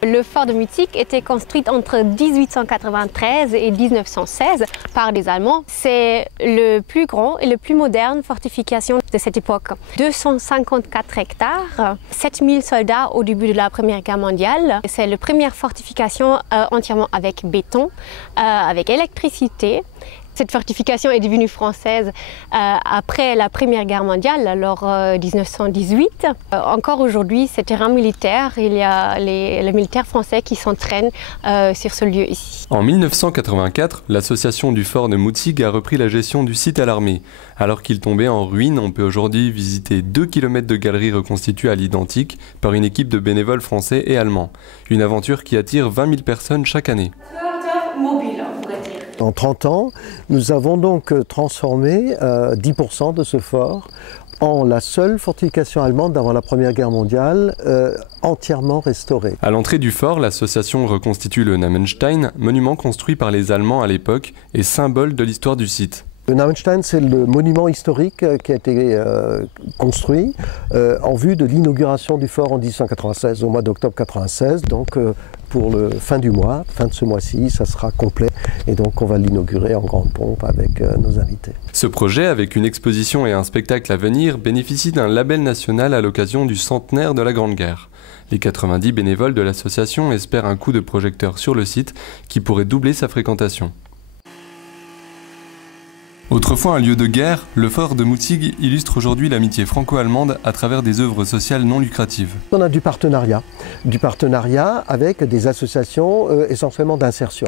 Le fort de Mutzig était construit entre 1893 et 1916 par des Allemands. C'est le plus grand et le plus moderne fortification de cette époque. 254 hectares, 7000 soldats au début de la Première Guerre mondiale. C'est la première fortification entièrement avec béton, avec électricité. Cette fortification est devenue française après la Première Guerre mondiale, alors 1918. Encore aujourd'hui, c'est terrain militaire. Il y a les militaires français qui s'entraînent sur ce lieu ici. En 1984, l'association du fort de Mutzig a repris la gestion du site à l'armée. Alors qu'il tombait en ruine, on peut aujourd'hui visiter 2 km de galeries reconstituées à l'identique par une équipe de bénévoles français et allemands. Une aventure qui attire 20 000 personnes chaque année. En 30 ans, nous avons donc transformé 10% de ce fort en la seule fortification allemande d'avant la Première Guerre mondiale entièrement restaurée. À l'entrée du fort, l'association reconstitue le Namenstein, monument construit par les Allemands à l'époque et symbole de l'histoire du site. Le Namenstein, c'est le monument historique qui a été construit en vue de l'inauguration du fort en 1896, au mois d'octobre 1996. Donc pour le fin du mois, fin de ce mois-ci, ça sera complet. Et donc on va l'inaugurer en grande pompe avec nos invités. Ce projet, avec une exposition et un spectacle à venir, bénéficie d'un label national à l'occasion du centenaire de la Grande Guerre. Les 90 bénévoles de l'association espèrent un coup de projecteur sur le site qui pourrait doubler sa fréquentation. Autrefois un lieu de guerre, le fort de Mutzig illustre aujourd'hui l'amitié franco-allemande à travers des œuvres sociales non lucratives. On a du partenariat avec des associations essentiellement d'insertion.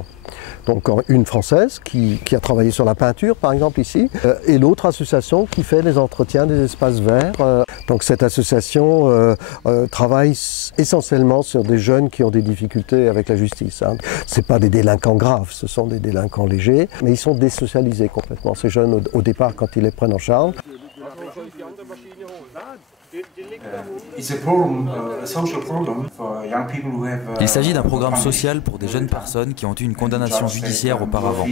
Donc une française qui a travaillé sur la peinture par exemple ici, et l'autre association qui fait les entretiens des espaces verts. Donc cette association travaille essentiellement sur des jeunes qui ont des difficultés avec la justice. Ce ne sont pas des délinquants graves, ce sont des délinquants légers, mais ils sont désocialisés complètement, ces jeunes au départ quand ils les prennent en charge. Il s'agit d'un programme social pour des jeunes personnes qui ont eu une condamnation judiciaire auparavant.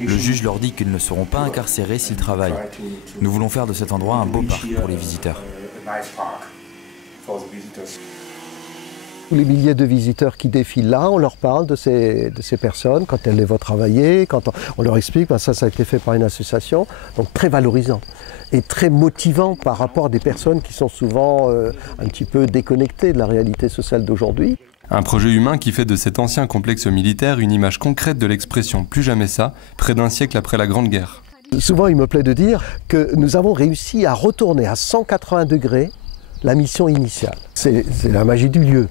Le juge leur dit qu'ils ne seront pas incarcérés s'ils travaillent. Nous voulons faire de cet endroit un beau parc pour les visiteurs. Tous les milliers de visiteurs qui défilent là, on leur parle de ces personnes, quand elles les voient travailler, quand on leur explique, ça a été fait par une association, donc très valorisant et très motivant par rapport à des personnes qui sont souvent un petit peu déconnectées de la réalité sociale d'aujourd'hui. Un projet humain qui fait de cet ancien complexe militaire une image concrète de l'expression « plus jamais ça », près d'un siècle après la Grande Guerre. Souvent il me plaît de dire que nous avons réussi à retourner à 180 degrés la mission initiale. C'est la magie du lieu.